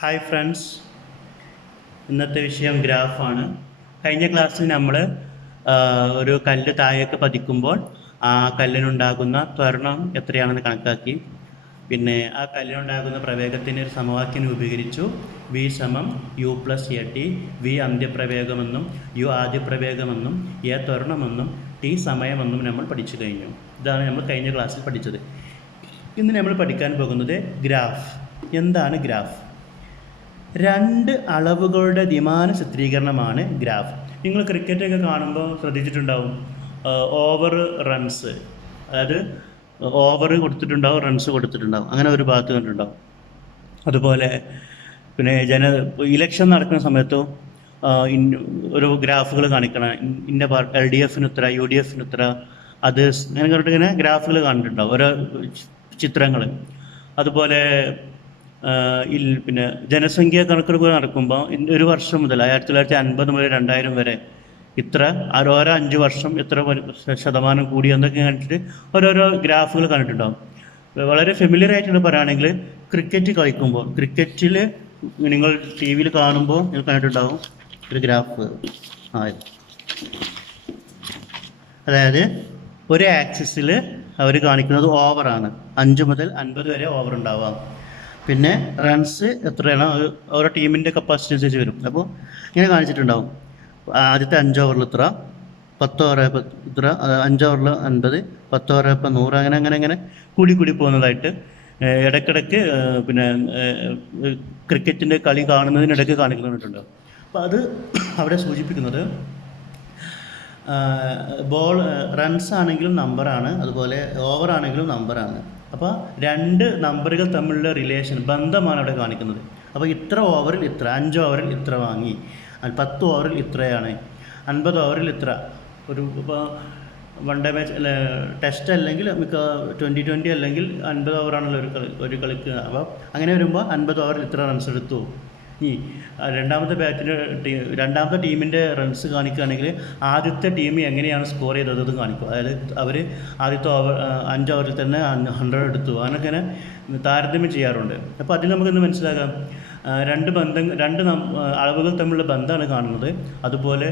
Hi friends, ഇന്നത്തെ വിഷയം ഗ്രാഫാണ്. കഴിഞ്ഞ ക്ലാസ്സിൽ നമ്മൾ ഒരു കല്ല് താഴേക്ക് പതിക്കുമ്പോൾ ആ കല്ലിനുണ്ടാകുന്ന ത്വരണം എത്രയാണെന്ന് കണക്കാക്കി. പിന്നെ ആ കല്ലിനുണ്ടാകുന്ന പ്രവേഗത്തിന് ഒരു സമവാക്യം രൂപീകരിച്ചു. വി സമം u plus a t, v അന്ത്യപ്രവേഗമെന്നും യു ആദ്യപ്രവേഗമെന്നും എ ത്വരണമെന്നും ടി സമയമെന്നും നമ്മൾ പഠിച്ചു കഴിഞ്ഞു. ഇതാണ് നമ്മൾ കഴിഞ്ഞ ക്ലാസ്സിൽ പഠിച്ചത്. ഇന്ന് നമ്മൾ പഠിക്കാൻ പോകുന്നത് ഗ്രാഫ്. എന്താണ് ഗ്രാഫ്? രണ്ട് അളവുകളുടെ ദ്വിമാന ചിത്രീകരണമാണ് ഗ്രാഫ്. നിങ്ങൾ ക്രിക്കറ്റൊക്കെ കാണുമ്പോൾ ശ്രദ്ധിച്ചിട്ടുണ്ടാവും, ഓവർ റൺസ്, അതായത് ഓവർ കൊടുത്തിട്ടുണ്ടാവും, റൺസ് കൊടുത്തിട്ടുണ്ടാവും, അങ്ങനെ ഒരു ഭാഗത്ത് കണ്ടിട്ടുണ്ടാവും. അതുപോലെ പിന്നെ ഇലക്ഷൻ നടക്കുന്ന സമയത്തും ഒരു ഗ്രാഫുകൾ കാണിക്കണം. ഇന്ന LDF ഇത്ര, UDF ഇത്ര, അത് അങ്ങനെ പറഞ്ഞിട്ട് ഇങ്ങനെ ഗ്രാഫുകൾ കണ്ടിട്ടുണ്ടാവും, ഓരോ ചിത്രങ്ങൾ. അതുപോലെ പിന്നെ ജനസംഖ്യ കണക്കെടുപ്പ് നടക്കുമ്പോൾ ഒരു വർഷം മുതൽ 1950 മുതൽ 2000 വരെ ഇത്ര, ഓരോ 5 വർഷം എത്ര ശതമാനം കൂടി എന്നൊക്കെ കണ്ടിട്ട് ഓരോരോ ഗ്രാഫുകൾ കണ്ടിട്ടുണ്ടാവും. വളരെ ഫെമിലിയർ ആയിട്ട് പറയുകയാണെങ്കിൽ ക്രിക്കറ്റ് കളിക്കുമ്പോൾ, ക്രിക്കറ്റിൽ നിങ്ങൾ TV കാണുമ്പോൾ നിങ്ങൾ കണ്ടിട്ടുണ്ടാവും ഒരു ഗ്രാഫ്. അതായത് ഒരു ആക്സിസിൽ അവർ കാണിക്കുന്നത് ഓവറാണ്. 5 മുതൽ 50 വരെ ഓവർ ഉണ്ടാവാം. പിന്നെ റൺസ് എത്രയാണ് ഓരോ ടീമിൻ്റെ കപ്പാസിറ്റി അനുസരിച്ച് വരും. അപ്പോൾ ഇങ്ങനെ കാണിച്ചിട്ടുണ്ടാവും. ആദ്യത്തെ 5 ഓവറിൽ ഇത്ര, 10 ഓവർ ഇത്ര, 5 ഓവറിൽ 50, 10 ഓവർ 100, അങ്ങനെ അങ്ങനെ അങ്ങനെ കൂടി പോകുന്നതായിട്ട് ഇടയ്ക്കിടയ്ക്ക് പിന്നെ ക്രിക്കറ്റിൻ്റെ കളി കാണുന്നതിനിടയ്ക്ക് കാണിക്കുന്നുണ്ട്. അപ്പോൾ അത് അവിടെ സൂചിപ്പിക്കുന്നത് റൺസ് ആണെങ്കിലും നമ്പറാണ്, അതുപോലെ ഓവർ ആണെങ്കിലും നമ്പറാണ്. അപ്പോൾ രണ്ട് നമ്പറുകൾ തമ്മിലുള്ള റിലേഷൻ, ബന്ധമാണ് അവിടെ കാണിക്കുന്നത്. അപ്പോൾ ഇത്ര ഓവറിൽ ഇത്ര, 5 ഓവറിൽ ഇത്ര വാങ്ങി, 10 ഓവറിൽ ഇത്രയാണ്, 50 ഓവറിൽ ഇത്ര. ഒരു ഇപ്പോൾ വൺ ഡേ മാച്ച് ടെസ്റ്റ് അല്ലെങ്കിൽ മിക്ക 2020 അല്ലെങ്കിൽ 50 ഓവറാണല്ലോ ഒരു കളിക്ക്. അപ്പോൾ അങ്ങനെ വരുമ്പോൾ 50 ഓവറിൽ ഇത്ര റൺസ് എടുത്തു. രണ്ടാമത്തെ ടീമിൻ്റെ റൺസ് കാണിക്കുകയാണെങ്കിൽ ആദ്യത്തെ ടീം എങ്ങനെയാണ് സ്കോർ ചെയ്തത് കാണിക്കും. അതായത് അവർ ആദ്യത്തെ 5 ഓവറിൽ തന്നെ 100 എടുത്തു, അങ്ങനെ താരതമ്യം ചെയ്യാറുണ്ട്. അപ്പോൾ അതിൽ നമുക്കൊന്ന് മനസ്സിലാക്കാം, രണ്ട് അളവുകൾ തമ്മിലുള്ള ബന്ധമാണ് കാണുന്നത്. അതുപോലെ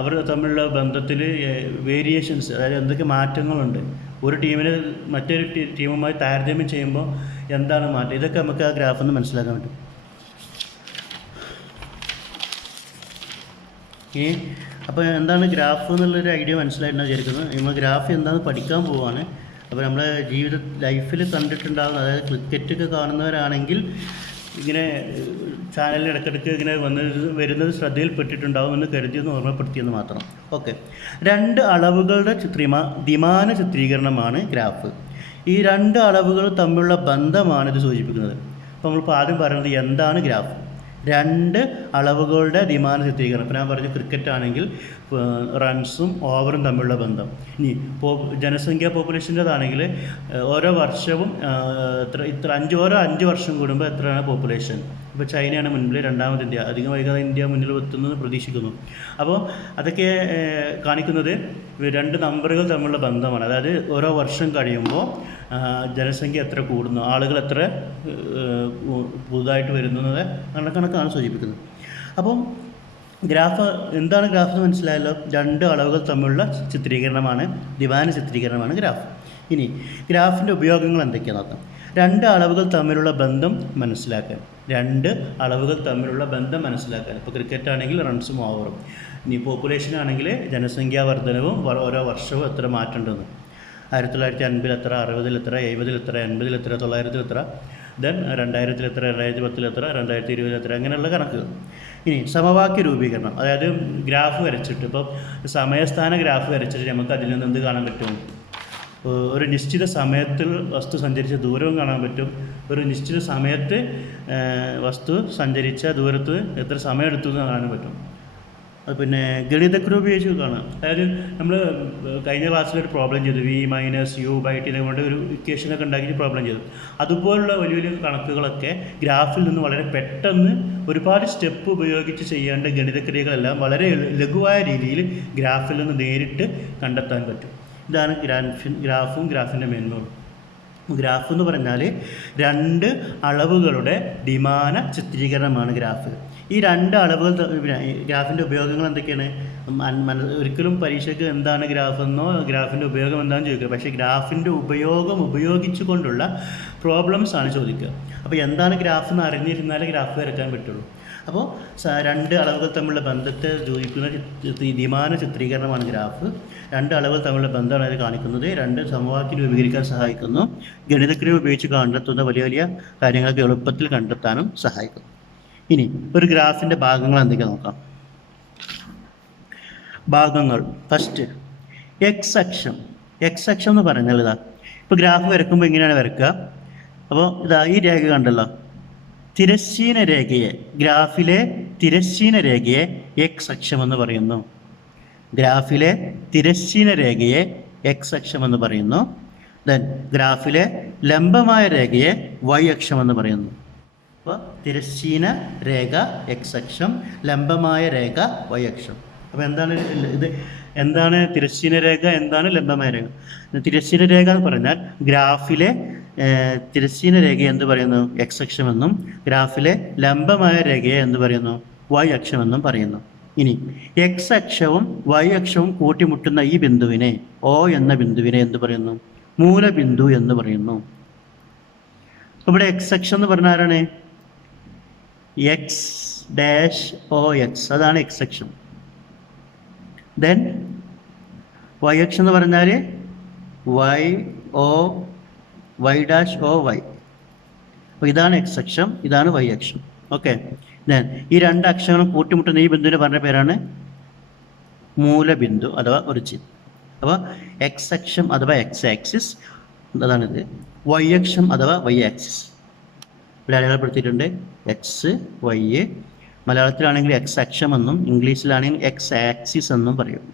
അവർ തമ്മിലുള്ള ബന്ധത്തിൽ വേരിയേഷൻസ്, അതായത് എന്തൊക്കെ മാറ്റങ്ങളുണ്ട്, ഒരു ടീമിനെ മറ്റൊരു ടീമുമായി താരതമ്യം ചെയ്യുമ്പോൾ എന്താണ് മാറ്റം, ഇതൊക്കെ നമുക്ക് ആ ഗ്രാഫിൽ നിന്ന് മനസ്സിലാക്കാൻ പറ്റും. അപ്പോൾ എന്താണ് ഗ്രാഫ് എന്നുള്ളൊരു ഐഡിയ മനസ്സിലായിട്ടാണ് വിചാരിക്കുന്നത്. നമ്മൾ ഗ്രാഫ് എന്താണെന്ന് പഠിക്കാൻ പോവുകയാണ്. അപ്പോൾ നമ്മളെ ലൈഫിൽ കണ്ടിട്ടുണ്ടാകുന്ന, അതായത് ക്രിക്കറ്റൊക്കെ കാണുന്നവരാണെങ്കിൽ ഇങ്ങനെ ചാനലിൽ ഇടയ്ക്കിടയ്ക്ക് ഇങ്ങനെ വരുന്നത് ശ്രദ്ധയിൽപ്പെട്ടിട്ടുണ്ടാവും എന്ന് കരുതിയെന്ന് ഓർമ്മപ്പെടുത്തിയെന്ന് മാത്രം. ഓക്കെ, രണ്ട് അളവുകളുടെ ദ്വിമാന ചിത്രീകരണമാണ് ഗ്രാഫ്. ഈ രണ്ട് അളവുകൾ തമ്മിലുള്ള ബന്ധമാണ് ഇത് സൂചിപ്പിക്കുന്നത്. അപ്പോൾ നമ്മളിപ്പോൾ ആദ്യം പറയുന്നത് എന്താണ് ഗ്രാഫ്? രണ്ട് അളവുകളുടെ ദ്വിമാന ചിത്രീകരണം. ഇപ്പോൾ ഞാൻ പറഞ്ഞു ക്രിക്കറ്റ് ആണെങ്കിൽ റൺസും ഓവറും തമ്മിലുള്ള ബന്ധം. ഇനി ജനസംഖ്യ പോപ്പുലേഷൻ്റെതാണെങ്കിൽ ഓരോ വർഷവും ഓരോ 5 വർഷം കൂടുമ്പോൾ എത്രയാണ് പോപ്പുലേഷൻ. ഇപ്പോൾ ചൈനയാണ് മുൻപിൽ, രണ്ടാമത് ഇന്ത്യ, അധികം വൈകാതെ ഇന്ത്യ മുന്നിൽ എത്തുന്നത് പ്രതീക്ഷിക്കുന്നു. അപ്പോൾ അതൊക്കെ കാണിക്കുന്നത് രണ്ട് നമ്പറുകൾ തമ്മിലുള്ള ബന്ധമാണ്. അതായത് ഓരോ വർഷം കഴിയുമ്പോൾ ജനസംഖ്യ എത്ര കൂടുന്നു, ആളുകൾ എത്ര പുതുതായിട്ട് വരുന്നത് കണക്കാണ് സൂചിപ്പിക്കുന്നത്. അപ്പം എന്താണ് ഗ്രാഫ് എന്ന് മനസ്സിലായല്ലോ. രണ്ട് അളവുകൾ തമ്മിലുള്ള ചിത്രീകരണമാണ്, ദ്വിമാന ചിത്രീകരണമാണ് ഗ്രാഫ്. ഇനി ഗ്രാഫിൻ്റെ ഉപയോഗങ്ങൾ എന്തൊക്കെയാണ് നോക്കാം. രണ്ട് അളവുകൾ തമ്മിലുള്ള ബന്ധം മനസ്സിലാക്കാൻ, ഇപ്പോൾ ക്രിക്കറ്റ് ആണെങ്കിൽ റൺസും ഓവറും, ഇനി പോപ്പുലേഷൻ ആണെങ്കിൽ ജനസംഖ്യാ വർധനവും ഓരോ വർഷവും എത്ര മാറ്റേണ്ടതെന്ന്. 1950 എത്ര, 60 എത്ര, 70 എത്ര, 80 എത്ര, 900 എത്ര, ദെൻ 2000 എത്ര, 2010 എത്ര, 2020 എത്ര, അങ്ങനെയുള്ള കണക്കുകൾ. ഇനി സമവാക്യ രൂപീകരണം, അതായത് ഗ്രാഫ് വരച്ചിട്ട്, ഇപ്പോൾ സമയസ്ഥാന ഗ്രാഫ് വരച്ചിട്ട് നമുക്ക് അതിൽ നിന്ന് എന്ത് കാണാൻ പറ്റും? ഒരു നിശ്ചിത സമയത്തിൽ വസ്തു സഞ്ചരിച്ച ദൂരവും കാണാൻ പറ്റും. ഒരു നിശ്ചിത സമയത്ത് വസ്തു സഞ്ചരിച്ച ദൂരത്ത് എത്ര സമയം എടുത്തു എന്ന് കാണാൻ പറ്റും. അത് പിന്നെ ഗണിതക്കൂടെ ഉപയോഗിച്ച് കാണാം. അതായത് നമ്മൾ കഴിഞ്ഞ ക്ലാസ്സിലൊരു പ്രോബ്ലം ചെയ്തു, V-U/T കൊണ്ട് ഒരു ഇക്വേഷനൊക്കെ ഉണ്ടാക്കി പ്രോബ്ലം ചെയ്തു. അതുപോലുള്ള വലിയ വലിയ കണക്കുകളൊക്കെ ഗ്രാഫിൽ നിന്ന് വളരെ പെട്ടെന്ന് ഒരുപാട് സ്റ്റെപ്പ് ഉപയോഗിച്ച് ചെയ്യേണ്ട ഗണിതക്രിയകളെല്ലാം വളരെ ലഘുവായ രീതിയിൽ ഗ്രാഫിൽ നിന്ന് നേരിട്ട് കണ്ടെത്താൻ പറ്റും. ഇതാണ് ഗ്രാഫും ഗ്രാഫിൻ്റെ മേന്മകളും. ഗ്രാഫ് എന്ന് പറഞ്ഞാൽ രണ്ട് അളവുകളുടെ ദ്വിമാന ചിത്രീകരണമാണ് ഗ്രാഫ്. ഈ രണ്ട് അളവുകൾ ഗ്രാഫിൻ്റെ ഉപയോഗങ്ങൾ എന്തൊക്കെയാണ്? ഒരിക്കലും പരീക്ഷയ്ക്ക് എന്താണ് ഗ്രാഫ് എന്നോ ഗ്രാഫിൻ്റെ ഉപയോഗം എന്താണെന്ന് ചോദിക്കുക. പക്ഷേ ഗ്രാഫിൻ്റെ ഉപയോഗം ഉപയോഗിച്ചു കൊണ്ടുള്ള പ്രോബ്ലംസ് ആണ് ചോദിക്കുക. അപ്പോൾ എന്താണ് ഗ്രാഫ് എന്ന് അറിഞ്ഞിരുന്നാലേ ഗ്രാഫ് വരയ്ക്കാൻ പറ്റുള്ളൂ. അപ്പോൾ രണ്ട് അളവുകൾ തമ്മിലുള്ള ബന്ധത്തെ സൂചിപ്പിക്കുന്ന ദ്വിമാന ചിത്രീകരണമാണ് ഗ്രാഫ്. രണ്ട് അളവുകൾ തമ്മിലുള്ള ബന്ധമാണ് അത് കാണിക്കുന്നത്. രണ്ട് സമവാക്യം രൂപീകരിക്കാൻ സഹായിക്കുന്നു. ഗണിതക്രിയ ഉപയോഗിച്ച് കണ്ടെത്തുന്ന വലിയ വലിയ കാര്യങ്ങളൊക്കെ എളുപ്പത്തിൽ കണ്ടെത്താനും സഹായിക്കുന്നു. ഇനി ഒരു ഗ്രാഫിൻ്റെ ഭാഗങ്ങൾ എന്തൊക്കെ നോക്കാം. ഭാഗങ്ങൾ ഫസ്റ്റ് എക്സ് അക്ഷം. എക്സ് അക്ഷം എന്ന് പറഞ്ഞാൽ ഇതാ, ഇപ്പോൾ ഗ്രാഫ് വരയ്ക്കുമ്പോൾ ഇങ്ങനെയാണ് വരയ്ക്കുക. അപ്പോൾ ഇതാ ഈ രേഖ കണ്ടല്ലോ, തിരശ്ചീന രേഖയെ, ഗ്രാഫിലെ തിരശ്ചീന രേഖയെ എക്സ് അക്ഷം എന്ന് പറയുന്നു. ഗ്രാഫിലെ തിരശ്ചീന രേഖയെ എക്സ് അക്ഷം എന്ന് പറയുന്നു. ദെൻ ഗ്രാഫിലെ ലംബമായ രേഖയെ വൈ അക്ഷം എന്ന് പറയുന്നു. അപ്പോൾ തിരശ്ചീന രേഖ എക്സ് അക്ഷം, ലംബമായ രേഖ വൈ അക്ഷം. അപ്പോൾ എന്താണ് തിരശ്ചീന രേഖ, എന്താണ് ലംബമായ രേഖ? തിരശ്ചീന രേഖ എന്ന് പറഞ്ഞാൽ ഗ്രാഫിലെ തിരശ്ചീന രേഖയെ എന്ത് പറയുന്നു? എക്സ് അക്ഷം എന്നും ഗ്രാഫിലെ ലംബമായ രേഖയെ എന്ത് പറയുന്നു? വൈ അക്ഷം എന്നും പറയുന്നു. ഇനി എക്സ് അക്ഷവും വൈ അക്ഷവും കൂട്ടിമുട്ടുന്ന ഈ ബിന്ദുവിനെ, ഒ എന്ന ബിന്ദുവിനെ എന്ത് പറയുന്നു? മൂലബിന്ദു എന്ന് പറയുന്നു. ഇവിടെ എക്സ് അക്ഷം എന്ന് പറഞ്ഞ ആരാണ്? എക്സ് ഡാഷ് ഒ എക്സ്, അതാണ് എക്സ് അക്ഷം. ദെൻ വൈ അക്ഷം എന്ന് പറഞ്ഞാൽ വൈ ഡാഷ് ഒ വൈ. അപ്പോൾ ഇതാണ് എക്സ് അക്ഷം, ഇതാണ് വൈ അക്ഷം. ഓക്കെ. ദെൻ ഈ രണ്ട് അക്ഷങ്ങളും കൂട്ടിമുട്ടുന്ന ഈ ബിന്ദുവിനെ പറഞ്ഞ പേരാണ് മൂലബിന്ദു അഥവാ ഒറിജിൻ. അപ്പോൾ എക്സ് അക്ഷം അഥവാ എക്സ് ആക്സിസ്, അതാണിത്. വൈ അക്ഷം അഥവാ വൈ ആക്സിസ് ഇവിടെ അടയാളപ്പെടുത്തിയിട്ടുണ്ട്. എക്സ് വൈ, മലയാളത്തിലാണെങ്കിൽ എക്സ് അക്ഷം എന്നും ഇംഗ്ലീഷിലാണെങ്കിൽ എക്സ് ആക്സിസ് എന്നും പറയും.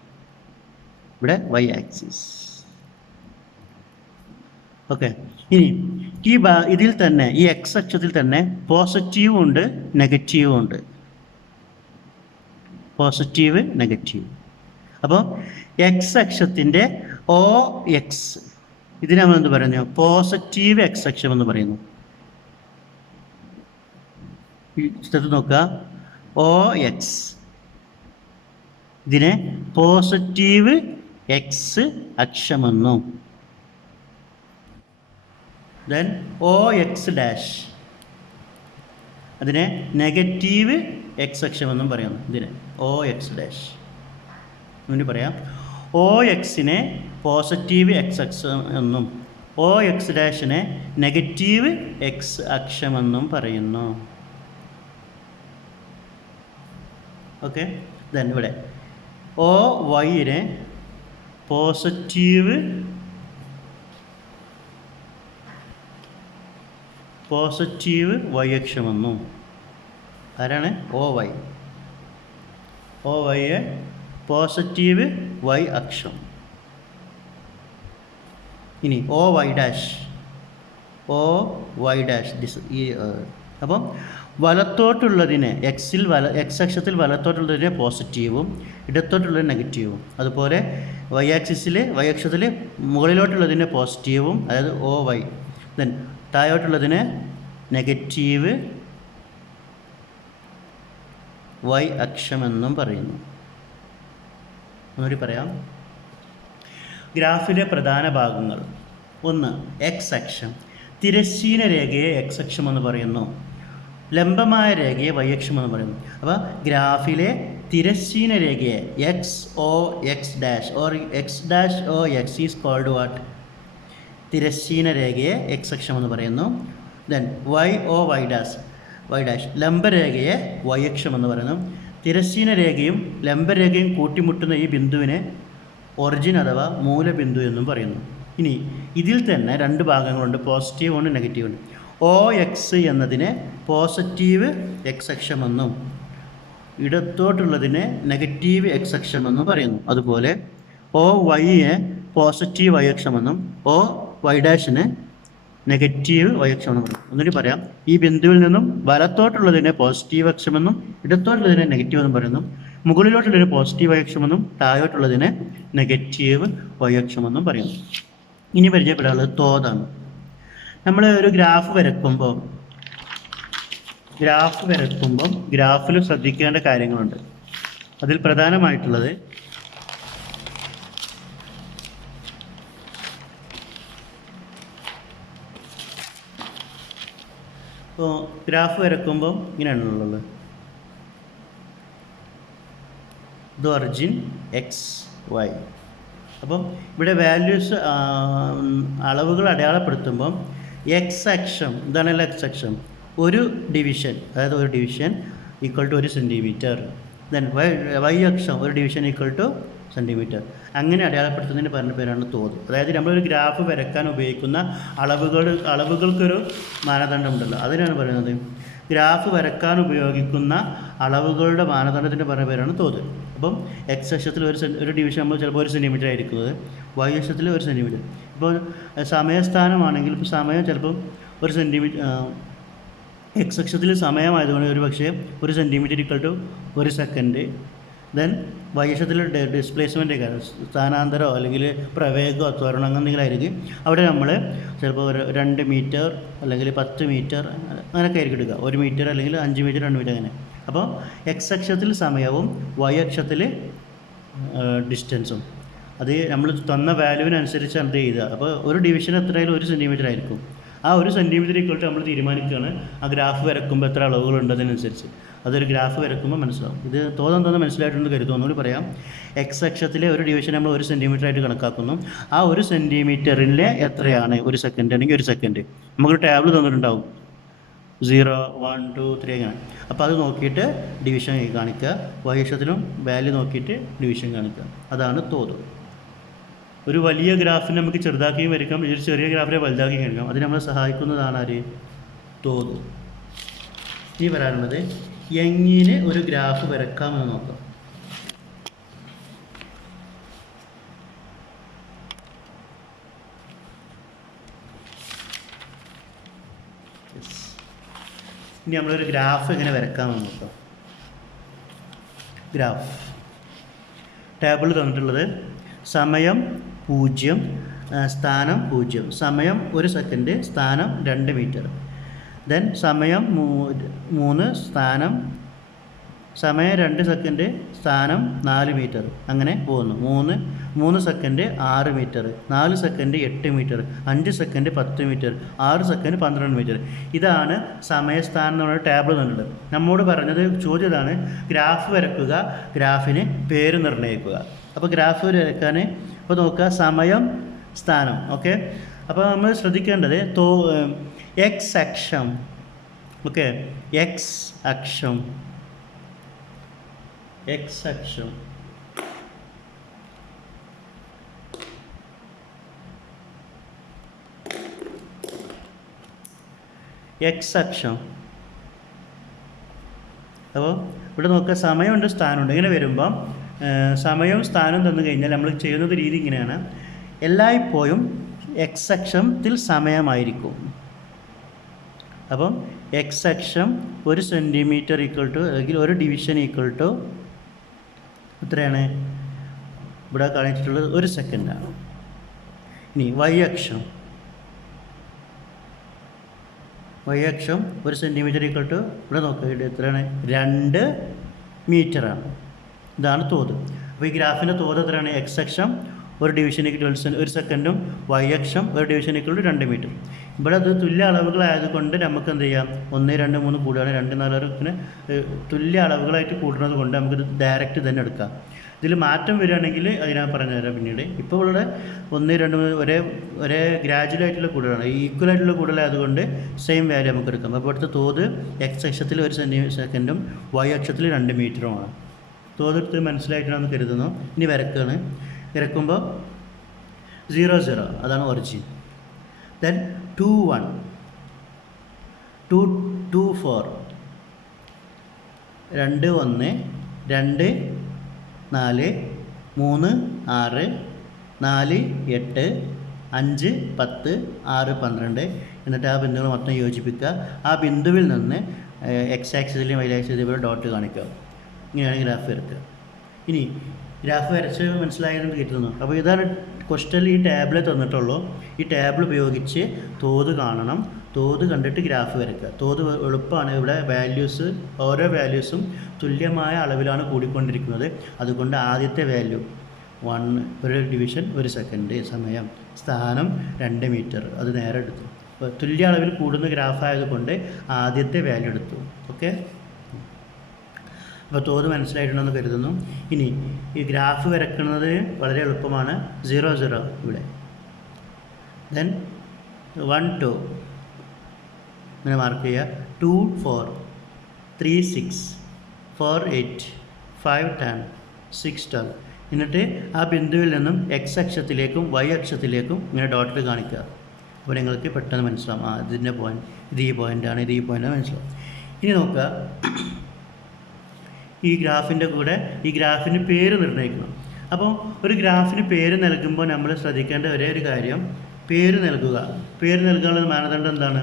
ഇവിടെ വൈ ആക്സിസ്. ഓക്കെ. ഇനി ഇതിൽ തന്നെ ഈ എക്സ് അക്ഷത്തിൽ തന്നെ പോസിറ്റീവും ഉണ്ട് നെഗറ്റീവും ഉണ്ട്. Positive negative. അപ്പോൾ എക്സ് അക്ഷത്തിൻ്റെ ഒ എക്സ്, ഇതിനെ നമ്മൾ എന്ത് പറയുന്നു? പോസിറ്റീവ് എക്സ് അക്ഷം എന്ന് പറയുന്നു. ചിത്രത്തിൽ നോക്കുക, ഒ എക്സ്, ഇതിനെ പോസിറ്റീവ് എക്സ് അക്ഷമെന്നും, ദെൻ ഒ എക്സ് ഡാഷ്, അതിനെ നെഗറ്റീവ് എക്സ് അക്ഷമെന്നും പറയുന്നു. ഇതിനെ ഒ എക്സ് ഡാഷ് എന്ന് പറയാം. ഒ എക്സിനെ പോസിറ്റീവ് എക്സ് അക്ഷം എന്നും ഒ എക്സ് ഡാഷിനെ നെഗറ്റീവ് എക്സ് അക്ഷമെന്നും പറയുന്നു. ഓക്കെ. ദെൻ ഇവിടെ ഒ വൈനെ പോസിറ്റീവ് വൈ അക്ഷമെന്നും, ആരാണ്? ഒ വൈയെ പോസിറ്റീവ് വൈ അക്ഷം. ഇനി ഒ വൈ ഡാഷ് ഈ അപ്പം വലത്തോട്ടുള്ളതിനെ എക്സ് അക്ഷത്തിൽ വലത്തോട്ടുള്ളതിനെ പോസിറ്റീവും ഇടത്തോട്ടുള്ളതിന് നെഗറ്റീവും, അതുപോലെ വൈ അക്ഷത്തിൽ മുകളിലോട്ടുള്ളതിനെ പോസിറ്റീവും, അതായത് ഒ വൈ, ദെൻ താഴോട്ടുള്ളതിന് നെഗറ്റീവ് വൈ അക്ഷമെന്നും പറയുന്നു. ഒന്നുകൂടി പറയാം. ഗ്രാഫിലെ പ്രധാന ഭാഗങ്ങൾ: ഒന്ന്, എക്സ് അക്ഷം. തിരശ്ചീന രേഖയെ എക്സ് അക്ഷം എന്ന് പറയുന്നു, ലംബമായ രേഖയെ വൈ അക്ഷം എന്ന് പറയുന്നു. അപ്പോൾ ഗ്രാഫിലെ തിരശ്ചീന രേഖയെ X O X dash or X dash O X is called what? തിരശ്ചീന രേഖയെ എക്സ് അക്ഷം എന്ന് പറയുന്നു. ദെൻ വൈ ഡാഷ് ലംബരേഖയെ വൈ അക്ഷം എന്ന് പറയുന്നു. തിരശ്ചീന രേഖയും ലംബരേഖയും കൂട്ടിമുട്ടുന്ന ഈ ബിന്ദുവിനെ ഒറിജിൻ അഥവാ മൂലബിന്ദു എന്നും പറയുന്നു. ഇനി ഇതിൽ തന്നെ രണ്ട് ഭാഗങ്ങളുണ്ട്, പോസിറ്റീവ് ഉണ്ട് നെഗറ്റീവ് ഉണ്ട്. ഒ എക്സ് എന്നതിനെ പോസിറ്റീവ് എക്സ് അക്ഷം എന്നും ഇടത്തോട്ടുള്ളതിനെ നെഗറ്റീവ് എക്സ് അക്ഷം എന്നും പറയുന്നു. അതുപോലെ ഒ വൈയെ പോസിറ്റീവ് വൈ അക്ഷം എന്നും ഒ വൈ ഡാഷിനെ നെഗറ്റീവ് വൈ അക്ഷം എന്നും പറയും. ഒന്നുകൂടി പറയാം. ഈ ബിന്ദുവിൽ നിന്നും വലത്തോട്ടുള്ളതിനെ പോസിറ്റീവ് അക്ഷമെന്നും ഇടത്തോട്ടുള്ളതിനെ നെഗറ്റീവ് എന്നും പറയുന്നു. മുകളിലോട്ടുള്ളതിനെ പോസിറ്റീവ് വൈ അക്ഷമെന്നും താഴോട്ടുള്ളതിനെ നെഗറ്റീവ് വൈ അക്ഷമെന്നും പറയുന്നു. ഇനി പരിചയപ്പെടാനുള്ളത് തോതാണ്. നമ്മൾ ഒരു ഗ്രാഫ് വരക്കുമ്പോൾ ഗ്രാഫിൽ ശ്രദ്ധിക്കേണ്ട കാര്യങ്ങളുണ്ട്. അതിൽ പ്രധാനമായിട്ടുള്ളത് ഇപ്പോൾ ഗ്രാഫ് വരക്കുമ്പോൾ ഇങ്ങനെയാണുള്ളത്. ഇത് ഒറിജിൻ എക്സ് വൈ. അപ്പം ഇവിടെ വാല്യൂസ് അളവുകൾ അടയാളപ്പെടുത്തുമ്പം എക്സ് അക്ഷം, ഇതാണല്ലോ എക്സ് അക്ഷം, ഒരു ഡിവിഷൻ, അതായത് ഒരു division equal to 1 centimetre. Then Y അക്ഷം ഒരു ഡിവിഷൻ ഈക്വൽ ടു സെൻറ്റിമീറ്റർ. അങ്ങനെ അടയാളപ്പെടുത്തുന്നതിന് പറഞ്ഞ പേരാണ് തോത്. അതായത് നമ്മളൊരു ഗ്രാഫ് വരക്കാൻ ഉപയോഗിക്കുന്ന അളവുകൾക്കൊരു മാനദണ്ഡമുണ്ടല്ലോ, അതിനാണ് പറയുന്നത്. ഗ്രാഫ് വരക്കാൻ ഉപയോഗിക്കുന്ന അളവുകളുടെ മാനദണ്ഡത്തിൻ്റെ പറഞ്ഞ പേരാണ് തോത്. അപ്പം എക്സ് അക്ഷത്തിൽ ഒരു ഡിവിഷൻ നമ്മൾ ചിലപ്പോൾ 1 സെൻറ്റിമീറ്റർ ആയിരിക്കുന്നത്, വൈ അക്ഷത്തിൽ 1 സെൻറ്റിമീറ്റർ. ഇപ്പോൾ സമയസ്ഥാനമാണെങ്കിൽ ഇപ്പോൾ സമയം ചിലപ്പം 1 സെൻറ്റിമീറ്റർ, എക്സ് അക്ഷത്തിൽ സമയമായതുകൊണ്ട് ഒരു പക്ഷേ 1 centimetre equal to 1 second. Then Y അക്ഷത്തിൽ ഡിസ്പ്ലേസ്മെൻ്റ് ഒക്കെ സ്ഥാനാന്തരമോ അല്ലെങ്കിൽ പ്രവേഗമോ ത്വരണം അങ്ങനെ എന്തെങ്കിലും ആയിരിക്കും. അവിടെ നമ്മൾ ചിലപ്പോൾ 2 മീറ്റർ അല്ലെങ്കിൽ 10 മീറ്റർ അങ്ങനെയൊക്കെ ആയിരിക്കും എടുക്കുക. 1 മീറ്റർ അല്ലെങ്കിൽ 5 മീറ്റർ 2 മീറ്റർ അങ്ങനെ. അപ്പോൾ എക്സ് അക്ഷത്തിൽ സമയവും വൈ അക്ഷത്തിൽ ഡിസ്റ്റൻസും അത് നമ്മൾ തന്ന വാല്യൂവിനനുസരിച്ച് എന്ത് ചെയ്യുക. അപ്പോൾ ഒരു ഡിവിഷൻ എത്രയായാലും 1 സെൻറ്റിമീറ്റർ ആയിരിക്കും. ആ 1 സെൻറ്റിമീറ്റർ ഇക്വൽ ടു നമ്മൾ തീരുമാനിക്കുകയാണ് ആ ഗ്രാഫ് വരക്കുമ്പോൾ എത്ര അളവുകളുണ്ടതിനനുസരിച്ച്. അതൊരു ഗ്രാഫ് വരക്കുമ്പോൾ മനസ്സിലാവും. ഇത് തോന്നുന്നത് മനസ്സിലായിട്ടുണ്ട് കരുതും. ഒന്നുകൂടി പറയാം. എക്സ് അക്ഷത്തിലെ ഒരു ഡിവിഷൻ നമ്മൾ 1 സെൻറ്റിമീറ്റർ ആയിട്ട് കണക്കാക്കുന്നു. ആ 1 സെൻറ്റിമീറ്ററിലെ എത്രയാണ് 1 സെക്കൻഡ് ആണെങ്കിൽ 1 സെക്കൻഡ് നമുക്കൊരു ടേബിൾ തന്നിട്ടുണ്ടാവും, 0, 1, 2, 3 അങ്ങനെ. അപ്പോൾ അത് നോക്കിയിട്ട് ഡിവിഷൻ കാണിക്കുക. വൈ അക്ഷത്തിലും വാല്യൂ നോക്കിയിട്ട് ഡിവിഷൻ കാണിക്കുക. അതാണ് തോത്. ഒരു വലിയ ഗ്രാഫിനെ നമുക്ക് ചെറുതാക്കിയും വരയ്ക്കാം, ഒരു ചെറിയ ഗ്രാഫിനെ വലുതാക്കിയും വരയ്ക്കാം. അതിന് നമ്മളെ സഹായിക്കുന്നതാണ് ആര്? തോത്. ഇനി വരാനുള്ളത് എങ്ങനെ ഒരു ഗ്രാഫ് വരക്കാമെന്ന് നോക്കാം. ഇനി നമ്മളൊരു ഗ്രാഫ് എങ്ങനെ വരക്കാമെന്ന് നോക്കാം. ഗ്രാഫ് ടേബിൾ തന്നിട്ടുള്ളത് സമയം 0, സ്ഥാനം 0, സമയം 1 സെക്കൻഡ്, സ്ഥാനം 2 മീറ്റർ. ദെൻ സമയം 3, സമയം 2 സെക്കൻഡ്, സ്ഥാനം 4 മീറ്റർ. അങ്ങനെ പോകുന്നു. 3 second 6 metre, 4 second 8 metre, 5 second 10 metre, 6 second 12 metre. ഇതാണ് സമയസ്ഥാനം എന്ന് പറയുന്ന ടേബിൾ എന്നുള്ളത്. നമ്മോട് പറഞ്ഞത് ചോദ്യം ഇതാണ്, ഗ്രാഫ് വരക്കുക, ഗ്രാഫിന് പേര് നിർണ്ണയിക്കുക. അപ്പോൾ ഗ്രാഫ് വരയ്ക്കാൻ ഇപ്പോൾ നോക്കുക, സമയം, സ്ഥാനം. ഓക്കെ, അപ്പോൾ നമ്മൾ ശ്രദ്ധിക്കേണ്ടത് എക്സ് അക്ഷം. ഓക്കെ, എക്സ് അക്ഷം എക്സ് അക്ഷം അപ്പോൾ ഇവിടെ നോക്കുക, സമയമുണ്ട്, സ്ഥാനമുണ്ട്. ഇങ്ങനെ വരുമ്പം സമയവും സ്ഥാനവും തന്നു കഴിഞ്ഞാൽ നമ്മൾ ചെയ്യുന്നത് രീതി ഇങ്ങനെയാണ്. എല്ലായ്പ്പോഴും എക്സ് അക്ഷത്തിൽ സമയമായിരിക്കും. അപ്പം എക്സ് അക്ഷം 1 സെൻറ്റിമീറ്റർ ഈക്വൽ ടു അല്ലെങ്കിൽ ഒരു ഡിവിഷൻ ഈക്വൽ ടു എത്രയാണ്? ഇവിടെ കാണിച്ചിട്ടുള്ളത് 1 സെക്കൻഡാണ്. ഇനി വൈ അക്ഷം 1 സെൻറ്റിമീറ്റർ ഈക്വൽ ടു ഇവിടെ നോക്കുക എത്രയാണ്? 2 മീറ്ററാണ്. ഇതാണ് തോത്. അപ്പോൾ ഈ ഗ്രാഫിൻ്റെ തോത് എത്രയാണ്? എക്സ് അക്ഷം 1 ഡിവിഷനിലേക്ക് 1 സെക്കൻഡും വൈ അക്ഷം 1 ഡിവിഷനിലേക്ക് 2 മീറ്റർ. ഇവിടെ അത് തുല്യ അളവുകളായതുകൊണ്ട് നമുക്ക് എന്ത് ചെയ്യാം? 1, 2, 3 കൂടുകയാണ്, 2, 4 ഇങ്ങനെ തുല്യ അളവുകളായിട്ട് കൂടുന്നത് കൊണ്ട് നമുക്കിത് ഡയറക്റ്റ് തന്നെ എടുക്കാം. ഇതിൽ മാറ്റം വരികയാണെങ്കിൽ അതിനാ പറഞ്ഞുതരാം പിന്നീട്. ഇപ്പോൾ ഇവിടെ 1, 2, 3 ഒരേ ഗ്രാജുവലായിട്ടുള്ള കൂടുതലാണ്, ഈക്വലായിട്ടുള്ള കൂടുതലായതുകൊണ്ട് സെയിം വാല്യൂ നമുക്ക് എടുക്കാം. അപ്പോൾ ഇവിടുത്തെ തോത് എക്സ് അക്ഷത്തിൽ 1 സെക്കൻഡും വൈ അക്ഷത്തിൽ 2 മീറ്ററുമാണ്. തോതെടുത്ത് മനസ്സിലായിട്ടാണെന്ന് കരുതുന്നു. ഇനി വരക്കുകയാണ്. വരക്കുമ്പോൾ 0, 0 അതാണ് ഒറിജിൻ. ദെൻ 2, 1, 2, 2, 4, 2, 1, 2, 4, 3, 6, 4, 8, 5, 10, 6, 12. എന്നിട്ട് ആ ബിന്ദുകൾ മൊത്തം യോജിപ്പിക്കുക. ആ ബിന്ദുവിൽ നിന്ന് എക്സ് ആക്സിസിലും വൈ ആക്സിസിലും ഇവിടെ ഡോട്ട് കാണിക്കുക. ഇങ്ങനെയാണ് ഗ്രാഫ് വരക്കുക. ഇനി ഗ്രാഫ് വരച്ച് മനസ്സിലായെന്ന് കരുതുന്നു. അപ്പോൾ ഇതാണ് ക്വസ്റ്റനിൽ ഈ ടേബിളെ തന്നിട്ടുള്ളൂ. ഈ ടേബിൾ ഉപയോഗിച്ച് തോത് കാണണം, തോത് കണ്ടിട്ട് ഗ്രാഫ് വരയ്ക്കുക. തോത് എളുപ്പമാണ്. ഇവിടെ വാല്യൂസ്, ഓരോ വാല്യൂസും തുല്യമായ അളവിലാണ് കൂടിക്കൊണ്ടിരിക്കുന്നത്. അതുകൊണ്ട് ആദ്യത്തെ വാല്യൂ 1, ഒരു ഡിവിഷൻ 1 സെക്കൻഡ്, സമയം, സ്ഥാനം 2 മീറ്റർ, അത് നേരെ എടുത്തു. അപ്പോൾ തുല്യ അളവിൽ കൂടുന്ന ഗ്രാഫ് ആയതുകൊണ്ട് ആദ്യത്തെ വാല്യൂ എടുത്തു. ഓക്കെ, അപ്പോൾ തോത് മനസ്സിലായിട്ടുണ്ടെന്ന് കരുതുന്നു. ഇനി ഈ ഗ്രാഫ് വരയ്ക്കുന്നത് വളരെ എളുപ്പമാണ്. 0, 0 ഇവിടെ, ദെൻ 1, 2 ഇങ്ങനെ മാർക്ക് ചെയ്യുക. 2, 4, 3, 6, 4, 8, 5, 10, 6, 12. എന്നിട്ട് ആ ബിന്ദുവിൽ നിന്നും X അക്ഷത്തിലേക്കും Y അക്ഷത്തിലേക്കും ഇങ്ങനെ ഡോട്ടിൽ കാണിക്കുക. അപ്പോൾ നിങ്ങൾക്ക് പെട്ടെന്ന് മനസ്സിലാവും, ഇതിൻ്റെ പോയിൻ്റ്, ഇത് ഈ പോയിൻ്റാണ്, ഇത് ഈ പോയിൻ്റാണ് മനസ്സിലാവും. ഇനി നോക്കുക, ഈ ഗ്രാഫിൻ്റെ കൂടെ ഈ ഗ്രാഫിന് പേര് നിർണ്ണയിക്കണം. അപ്പോൾ ഒരു ഗ്രാഫിന് പേര് നൽകുമ്പോൾ നമ്മൾ ശ്രദ്ധിക്കേണ്ട ഒരേ ഒരു കാര്യം, പേര് നൽകുക. പേര് നൽകാനുള്ള മാനദണ്ഡം എന്താണ്?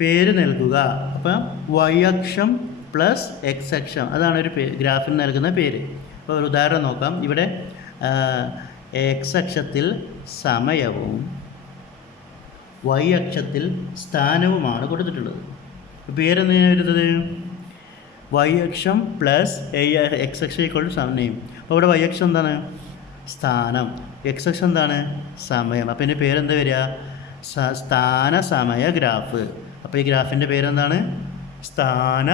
പേര് നൽകുക. അപ്പം Y അക്ഷം പ്ലസ് X അക്ഷം, അതാണ് ഒരു ഗ്രാഫിന് നൽകുന്ന പേര്. അപ്പോൾ ഒരു ഉദാഹരണം നോക്കാം. ഇവിടെ X അക്ഷത്തിൽ സമയവും Y അക്ഷത്തിൽ സ്ഥാനവുമാണ് കൊടുത്തിട്ടുള്ളത്. പേരെന്തിനാണ് വരുന്നത്? Y അക്ഷം പ്ലസ് X അക്ഷം ഈക്വൽ ടു സമയം. അപ്പോൾ ഇവിടെ Y അക്ഷം എന്താണ്? സ്ഥാനം. X അക്ഷം എന്താണ്? സമയം. അപ്പോൾ ഇതിൻ്റെ പേരെന്താ വരിക? സ്ഥാന സമയ ഗ്രാഫ്. അപ്പോൾ ഈ ഗ്രാഫിൻ്റെ പേരെന്താണ്? സ്ഥാന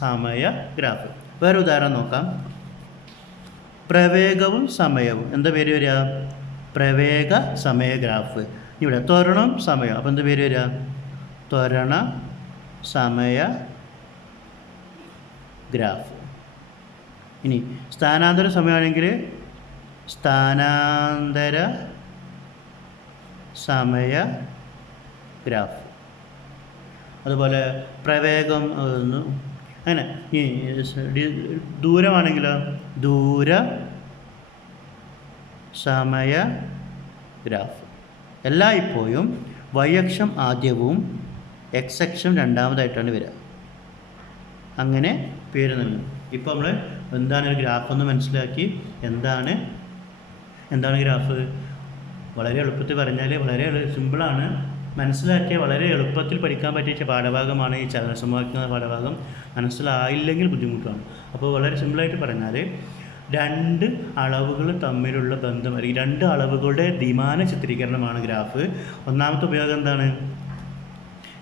സമയ ഗ്രാഫ്. വേറെ ഉദാഹരണം നോക്കാം. പ്രവേഗവും സമയവും, എന്താ പേര് വരിക? പ്രവേഗ സമയ ഗ്രാഫ്. ഇവിടെ ത്വരണം സമയം, അപ്പോൾ എന്താ പേര് വരിക? ത്വരണ സമയ ഗ്രാഫ്. ഇനി സ്ഥാനാന്തര സമയമാണെങ്കിൽ സ്ഥാനാന്തര സമയ ഗ്രാഫ്. അതുപോലെ പ്രവേഗം അങ്ങനെ. ഈ ദൂരമാണെങ്കിലോ ദൂര സമയ ഗ്രാഫ്. എല്ലായ്പ്പോഴും Y അക്ഷം ആദ്യവും X അക്ഷം രണ്ടാമതായിട്ടാണ് വരിക. അങ്ങനെ പേര് നൽകും. ഇപ്പോൾ നമ്മൾ എന്താണ് ഒരു ഗ്രാഫ് എന്ന് മനസ്സിലാക്കി. എന്താണ് ഗ്രാഫ്? വളരെ എളുപ്പത്തിൽ പറഞ്ഞാൽ വളരെ സിമ്പിളാണ്. മനസ്സിലാക്കിയ വളരെ എളുപ്പത്തിൽ പഠിക്കാൻ പറ്റിയ പാഠഭാഗമാണ് ഈ ചലന സമവാക്യം എന്ന പാഠഭാഗം. മനസ്സിലായില്ലെങ്കിൽ ബുദ്ധിമുട്ടാണ്. അപ്പോൾ വളരെ സിമ്പിളായിട്ട് പറഞ്ഞാൽ, രണ്ട് അളവുകൾ തമ്മിലുള്ള ബന്ധം, അല്ലെങ്കിൽ രണ്ട് അളവുകളുടെ ദ്വിമാന ചിത്രീകരണമാണ് ഗ്രാഫ്. ഒന്നാമത്തെ ഉപയോഗം എന്താണ്?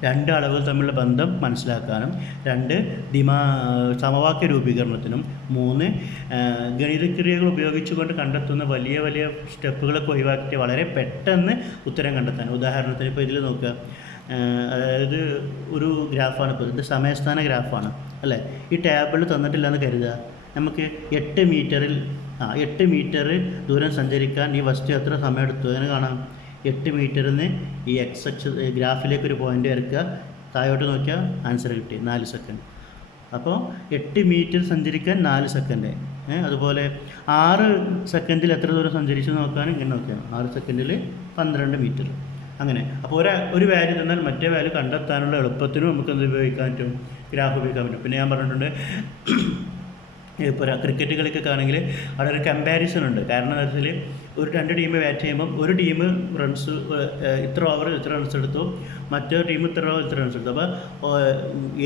രണ്ട് അളവുകൾ തമ്മിലുള്ള ബന്ധം മനസ്സിലാക്കാനും, 2 സമവാക്യ രൂപീകരണത്തിനും, 3 ഗണിതക്രിയകൾ ഉപയോഗിച്ചുകൊണ്ട് കണ്ടെത്തുന്ന വലിയ വലിയ സ്റ്റെപ്പുകളൊക്കെ ഒഴിവാക്കിയിട്ട് വളരെ പെട്ടെന്ന് ഉത്തരം കണ്ടെത്താൻ. ഉദാഹരണത്തിന് ഇപ്പോൾ ഇതിൽ നോക്കുക, അതായത് ഒരു ഗ്രാഫാണ്. ഇപ്പോൾ ഇത് സമയസ്ഥാന ഗ്രാഫാണ് അല്ലേ? ഈ ടേബിളിൽ തന്നിട്ടില്ല എന്ന് കരുതുക. നമുക്ക് 8 മീറ്റർ ദൂരം സഞ്ചരിക്കാൻ ഈ വസ്തു എത്ര സമയം എടുത്തു എന്ന് കാണാം. 8 മീറ്ററിൽ നിന്ന് ഈ X ഗ്രാഫിലേക്ക് ഒരു പോയിൻ്റ് വരയ്ക്കുക. താഴോട്ട് നോക്കിയാൽ ആൻസർ കിട്ടി 4 സെക്കൻഡ്. അപ്പോൾ 8 മീറ്റർ സഞ്ചരിക്കാൻ 4 സെക്കൻഡ്. അതുപോലെ 6 സെക്കൻഡിൽ എത്ര ദൂരം സഞ്ചരിച്ചു നോക്കാൻ ഇങ്ങനെ നോക്കിയാൽ 6 സെക്കൻഡിൽ 12 മീറ്റർ. അങ്ങനെ. അപ്പോൾ ഒരു വാല്യൂ തന്നാൽ മറ്റേ വാല്യൂ കണ്ടെത്താനുള്ള എളുപ്പത്തിനും നമുക്ക് എന്ത് ഉപയോഗിക്കാൻ പറ്റും? ഗ്രാഫ് ഉപയോഗിക്കാൻ പറ്റും. പിന്നെ ഞാൻ പറഞ്ഞിട്ടുണ്ട്, ഇപ്പോൾ ക്രിക്കറ്റ് കളിക്കൊക്കെ ആണെങ്കിൽ അവിടെ ഒരു കമ്പാരിസൺ ഉണ്ട്. കാരണം എന്താ വെച്ചാൽ, ഒരു 2 ടീം ബാറ്റ് ചെയ്യുമ്പം ഒരു ടീം റൺസ് ഇത്ര ഓവർ ഇത്ര റൺസ് എടുത്തു, മറ്റൊരു ടീം ഇത്ര റൺസ് എടുത്തു. അപ്പോൾ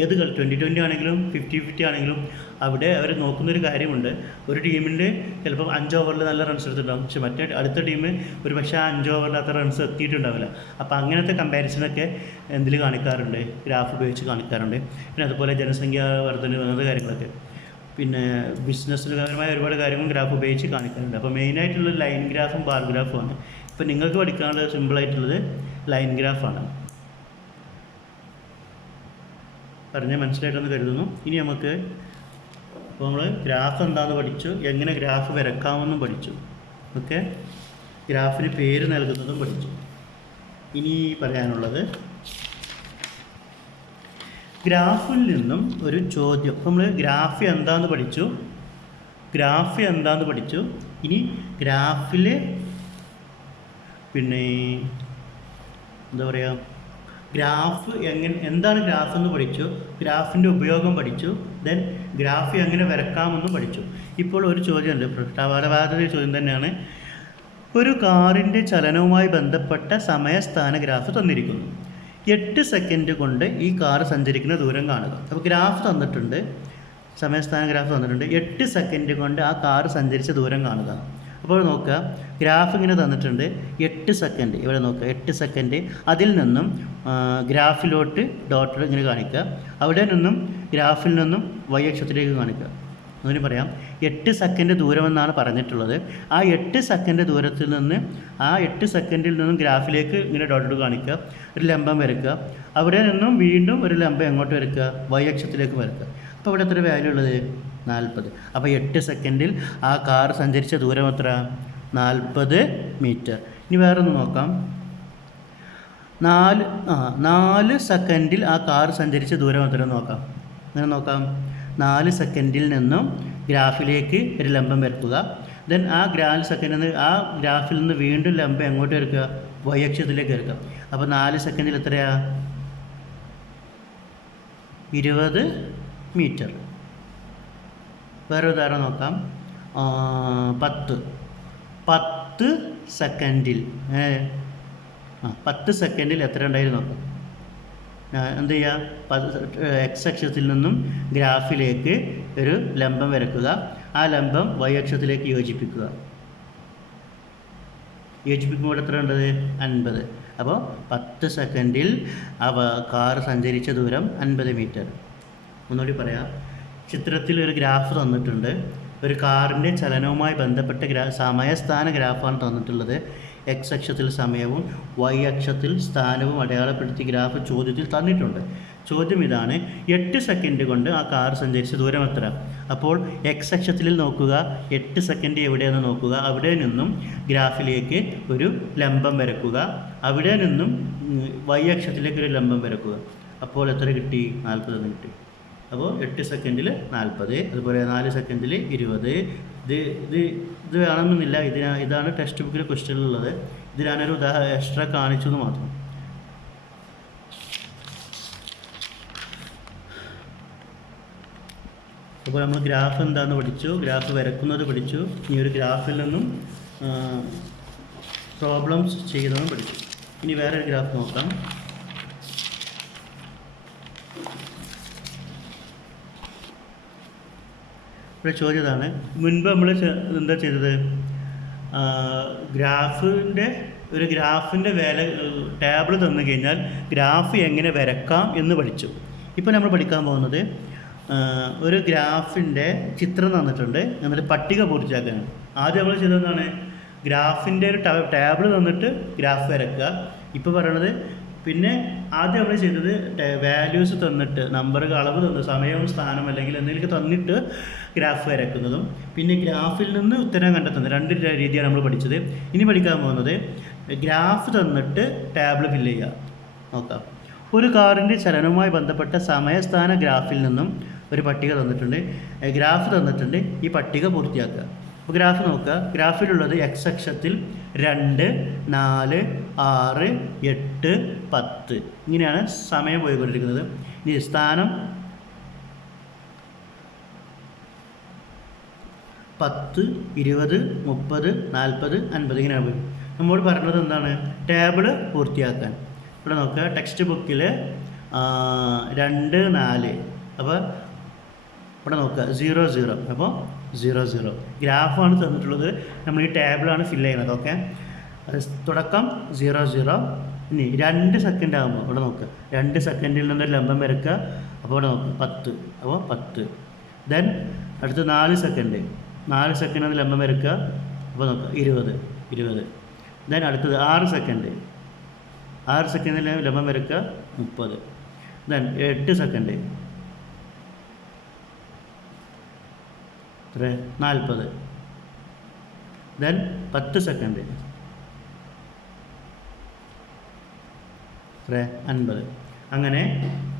ഏത് കളി 20-20 ആണെങ്കിലും 50-50 ആണെങ്കിലും അവിടെ അവർ നോക്കുന്നൊരു കാര്യമുണ്ട്. ഒരു ടീമിൻ്റെ ചിലപ്പോൾ 5 ഓവറിൽ നല്ല റൺസ് എടുത്തിട്ടുണ്ടാകും, പക്ഷെ മറ്റേ അടുത്ത ടീം ഒരു പക്ഷേ 5 ഓവറിൽ അത്ര റൺസ് എത്തിയിട്ടുണ്ടാവില്ല. അപ്പോൾ അങ്ങനത്തെ കമ്പാരിസണൊക്കെ എന്തിൽ കാണിക്കാറുണ്ട്? ഗ്രാഫ് ഉപയോഗിച്ച് കാണിക്കാറുണ്ട്. പിന്നെ അതുപോലെ ജനസംഖ്യ വർധന അങ്ങനത്തെ കാര്യങ്ങളൊക്കെ, പിന്നെ ബിസിനസ്സിപരമായ ഒരുപാട് കാര്യങ്ങൾ ഗ്രാഫ് ഉപയോഗിച്ച് കാണിക്കാറുണ്ട്. അപ്പോൾ മെയിനായിട്ടുള്ളത് ലൈൻ ഗ്രാഫും ബാർ ഗ്രാഫുമാണ്. ഇപ്പോൾ നിങ്ങൾക്ക് പഠിക്കാനുള്ളത് സിമ്പിളായിട്ടുള്ളത് ലൈൻ ഗ്രാഫാണ്. പറഞ്ഞാൽ മനസ്സിലായിട്ടെന്ന് കരുതുന്നു. ഇനി നമുക്ക്, അപ്പോൾ നമ്മൾ ഗ്രാഫ് എന്താണെന്ന് പഠിച്ചു, എങ്ങനെ ഗ്രാഫ് വരക്കാമെന്നും പഠിച്ചു. ഓക്കെ, ഗ്രാഫിന് പേര് നൽകുന്നതും പഠിച്ചു. ഇനി പറയാനുള്ളത്, ഗ്രാഫിൽ നിന്നും ഒരു ചോദ്യം. നമ്മൾ ഗ്രാഫ് എന്താണെന്ന് പഠിച്ചു. ഇനി ഗ്രാഫിൽ പിന്നെ എന്താ പറയുക, ഗ്രാഫ് എന്താണ് ഗ്രാഫ് എന്ന് പഠിച്ചു, ഗ്രാഫിൻ്റെ ഉപയോഗം പഠിച്ചു. ദെൻ ഗ്രാഫ് എങ്ങനെ വരക്കാമെന്നും പഠിച്ചു. ഇപ്പോൾ ഒരു ചോദ്യമുണ്ട്, പ്രശ്നവാദ ചോദ്യം തന്നെയാണ്. ഒരു കാറിൻ്റെ ചലനവുമായി ബന്ധപ്പെട്ട സമയസ്ഥാന ഗ്രാഫ് തന്നിരിക്കുന്നു. 8 സെക്കൻഡ് കൊണ്ട് ഈ കാർ സഞ്ചരിക്കുന്ന ദൂരം കാണുക. അപ്പോൾ ഗ്രാഫ് തന്നിട്ടുണ്ട്, സമയസ്ഥാന ഗ്രാഫ് തന്നിട്ടുണ്ട്. 8 സെക്കൻഡ് കൊണ്ട് ആ കാർ സഞ്ചരിച്ച ദൂരം കാണുക. അപ്പോൾ നോക്കുക, ഗ്രാഫ് ഇങ്ങനെ തന്നിട്ടുണ്ട്. 8 സെക്കൻഡ് ഇവിടെ നോക്കുക, 8 സെക്കൻഡ്. അതിൽ നിന്നും ഗ്രാഫിലോട്ട് ഡോട്ട് ഇങ്ങനെ കാണിക്കുക. അവിടെ നിന്നും ഗ്രാഫിൽ നിന്നും y അക്ഷത്തിലേക്ക് കാണിക്കുക. അങ്ങനെ പറയാം, 8 സെക്കൻഡ് ദൂരമെന്നാണ് പറഞ്ഞിട്ടുള്ളത്. ആ 8 സെക്കൻഡ് ദൂരത്തിൽ നിന്ന്, ആ 8 സെക്കൻഡിൽ നിന്നും ഗ്രാഫിലേക്ക് ഇങ്ങനെ ഡോട്ട് കാണിക്കുക, ഒരു ലംബം വരയ്ക്കുക. അവിടെ നിന്നും വീണ്ടും ഒരു ലംബം എങ്ങോട്ട് വരയ്ക്കുക, y അക്ഷത്തിലേക്ക് വരയ്ക്കുക. അപ്പോൾ ഇവിടെ എത്ര വാല്യൂ ഉള്ളത്, 40. അപ്പോൾ 8 സെക്കൻഡിൽ ആ കാർ സഞ്ചരിച്ച ദൂരം എത്ര, 40 മീറ്റർ. ഇനി വേറൊന്ന് നോക്കാം. 4 സെക്കൻഡിൽ ആ കാർ സഞ്ചരിച്ച ദൂരം എത്ര നോക്കാം. അങ്ങനെ നോക്കാം, 4 സെക്കൻഡിൽ നിന്നും ഗ്രാഫിലേക്ക് ഒരു ലംബം വരക്കുക. ദെൻ ആ 4 സെക്കൻഡിൽ നിന്ന് ആ ഗ്രാഫിൽ നിന്ന് വീണ്ടും ലംബം എങ്ങോട്ട് വരക്കുക, y അക്ഷത്തിലേക്ക് വരക്കുക. അപ്പോൾ 4 സെക്കൻഡിൽ എത്രയാ, 20 മീറ്റർ. വേറെ ഉദാഹരണം നോക്കാം. 10 സെക്കൻഡിൽ 10 സെക്കൻഡിൽ എത്ര ഉണ്ടായിരുന്നു നോക്കാം. എന്ത് ചെയ്യുക, എക്സ് അക്ഷത്തിൽ നിന്നും ഗ്രാഫിലേക്ക് ഒരു ലംബം വരക്കുക. ആ ലംബം y അക്ഷത്തിലേക്ക് യോജിപ്പിക്കുക. യോജിപ്പിക്കുമ്പോൾ എത്ര ഉണ്ടത്, 50. അപ്പോൾ 10 സെക്കൻഡിൽ കാർ സഞ്ചരിച്ച ദൂരം 50 മീറ്റർ. ഒന്നുകൂടി പറയാം. ചിത്രത്തിൽ ഒരു ഗ്രാഫ് തന്നിട്ടുണ്ട്. ഒരു കാറിൻ്റെ ചലനവുമായി ബന്ധപ്പെട്ട സമയസ്ഥാന ഗ്രാഫാണ് തന്നിട്ടുള്ളത്. എക്സ് അക്ഷത്തിൽ സമയവും y അക്ഷത്തിൽ സ്ഥാനവും അടയാളപ്പെടുത്തി ഗ്രാഫ് ചോദ്യത്തിൽ തന്നിട്ടുണ്ട്. ചോദ്യം ഇതാണ്, 8 സെക്കൻഡ് കൊണ്ട് ആ കാർ സഞ്ചരിച്ച ദൂരം എത്ര. അപ്പോൾ എക്സ് അക്ഷത്തിൽ നോക്കുക, 8 സെക്കൻഡ് എവിടെയെന്ന് നോക്കുക. അവിടെ നിന്നും ഗ്രാഫിലേക്ക് ഒരു ലംബം വരക്കുക. അവിടെ നിന്നും y അക്ഷത്തിലേക്ക് ഒരു ലംബം വരക്കുക. അപ്പോൾ എത്ര കിട്ടി, 40 എന്ന് കിട്ടി. അപ്പോൾ 8 സെക്കൻഡിൽ 40, അതുപോലെ 4 സെക്കൻഡിൽ 20. ഇത് വേണമെന്നില്ല, ഇതാണ് ടെക്സ്റ്റ് ബുക്കിൽ ക്വസ്റ്റ്യനിലുള്ളത്. ഇത് ഞാനൊരു എക്സ്ട്രാ കാണിച്ചത് മാത്രം. അപ്പോൾ നമ്മൾ ഗ്രാഫ് എന്താണെന്ന് പഠിച്ചു, ഗ്രാഫ് വരക്കുന്നത് പഠിച്ചു. ഇനി ഒരു ഗ്രാഫിൽ നിന്നും പ്രോബ്ലംസ് ചെയ്യുന്നതും പഠിച്ചു. ഇനി വേറൊരു ഗ്രാഫ് നോക്കാം. ഇവിടെ ചോദ്യം ഇതാണ്. മുൻപ് നമ്മൾ എന്താ ചെയ്തത്, ഗ്രാഫിൻ്റെ ടേബിൾ തന്നു കഴിഞ്ഞാൽ ഗ്രാഫ് എങ്ങനെ വരക്കാം എന്ന് പഠിച്ചു. ഇപ്പോൾ നമ്മൾ പഠിക്കാൻ പോകുന്നത് ഒരു ഗ്രാഫിൻ്റെ ചിത്രം തന്നിട്ടുണ്ട്, എന്നിട്ട് പട്ടിക പൂർത്തിയാക്കാനാണ്. ആദ്യം നമ്മൾ ചെയ്തതെന്താണ്, ഗ്രാഫിൻ്റെ ഒരു ടേബിൾ തന്നിട്ട് ഗ്രാഫ് വരക്കുക. ഇപ്പോൾ പറയണത്, പിന്നെ ആദ്യം നമ്മൾ ചെയ്തത് വാല്യൂസ് തന്നിട്ട്, നമ്പറുകൾ അളവ് തന്നു, സമയവും സ്ഥാനം അല്ലെങ്കിൽ എന്തെങ്കിലും തന്നിട്ട് ഗ്രാഫ് വരക്കുന്നതും, പിന്നെ ഗ്രാഫിൽ നിന്ന് ഉത്തരം കണ്ടെത്തുന്നത്. 2 രീതിയാണ് നമ്മൾ പഠിച്ചത്. ഇനി പഠിക്കാൻ പോകുന്നത് ഗ്രാഫ് തന്നിട്ട് ടേബിൾ ഫില്ല് ചെയ്യുക. നോക്കാം. ഒരു കാറിൻ്റെ ചലനവുമായി ബന്ധപ്പെട്ട സമയസ്ഥാന ഗ്രാഫിൽ നിന്നും ഒരു പട്ടിക തന്നിട്ടുണ്ട്, ഗ്രാഫ് തന്നിട്ടുണ്ട്. ഈ പട്ടിക പൂർത്തിയാക്കുക. അപ്പോൾ ഗ്രാഫ് നോക്കുക. ഗ്രാഫിലുള്ളത് എക്സ് അക്ഷത്തിൽ 2, 4, 6, 8, 10 ഇങ്ങനെയാണ് സമയം പോയിക്കൊണ്ടിരിക്കുന്നത്. ഇനി സ്ഥാനം 10, 20, 30, 40, 50 ഇങ്ങനെയാണ് പോയി. നമ്മോട് പറഞ്ഞത് എന്താണ്, ടേബിള് പൂർത്തിയാക്കാൻ. ഇവിടെ നോക്കുക, ടെക്സ്റ്റ് ബുക്കിൽ 2, 4. അപ്പോൾ ഇവിടെ നോക്കുക 0, 0. അപ്പോൾ 0, 0 ഗ്രാഫാണ് തന്നിട്ടുള്ളത്. നമ്മൾ ഈ ടേബിളാണ് ഫില്ല് ചെയ്യുന്നത്. ഓക്കെ, തുടക്കം 0, 0. ഇനി 2 സെക്കൻഡ് ആകുമ്പോൾ ഇവിടെ നോക്കുക, 2 സെക്കൻഡിൽ നിന്നൊരു ലംബം വരക്കുക. അപ്പോൾ ഇവിടെ നോക്കുക 10. അപ്പോൾ 10. ദെൻ അടുത്ത് 4 സെക്കൻഡ്, 4 സെക്കൻഡ് ലംബം വരക്കുക. അപ്പോൾ നോക്കുക 20, 20. ദെൻ അടുത്തത് 6 സെക്കൻഡ്, 6 സെക്കൻഡിൽ ലംബം വരക്കുക 30. Then 8 second, 40. Then 10 second, 50. അങ്ങനെ